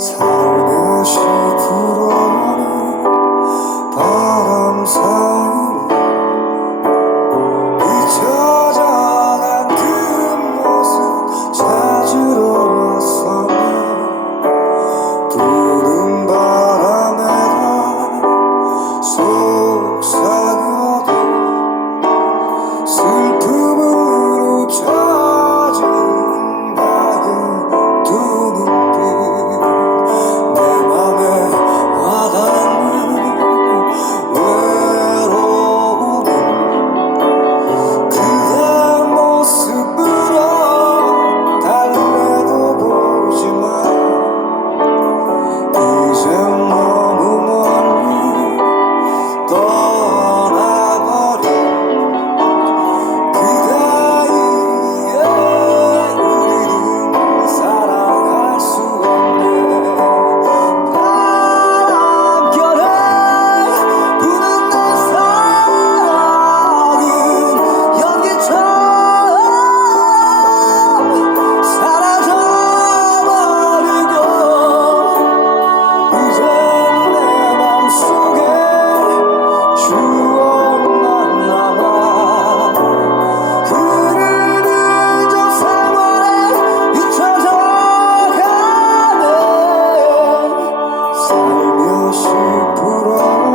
서울시 그 불어오는 바람 사 살며시 불어